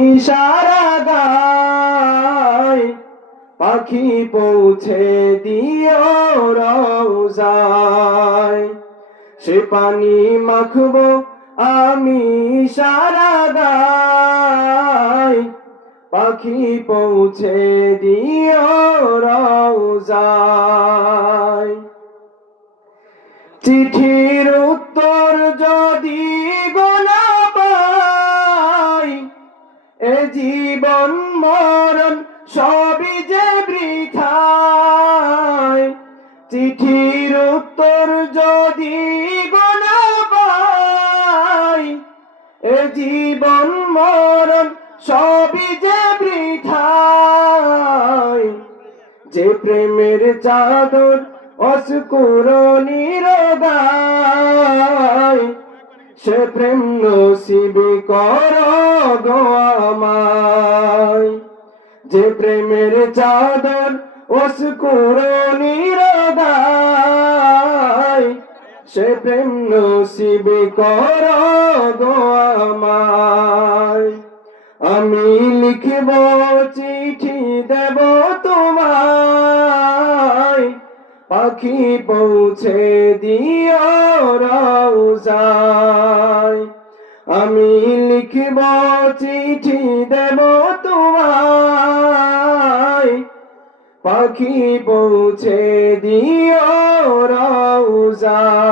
ইশারা গায় পাখি পৌঁছে দিও রওজায়, সে পানি মাখবো আমি ইশারা গায় পাখি পৌঁছে দিও রওজায়। চিঠির উত্তর যদি গোনা পাই, এ জীবন মরণ সবই যে বৃথায়। চিঠির উত্তর যদি গোনা পাই, এ জীবন মরণ সবই যে বৃথায়। যে প্রেমের চাদর অস্কুরণীর গায়, সে প্রেম নসিব করো গো আমায়। যে প্রেমের চাদর অস্কুরণীর গায়, সে প্রেম নসিব করো গো আমায়। আমি লিখব চিঠি দেব তোমায়, পাখি পৌঁছে দিও রওজায়। আমি লিখব চিঠি দেব তোমায়, পাখি পৌঁছে দিও রওজায়।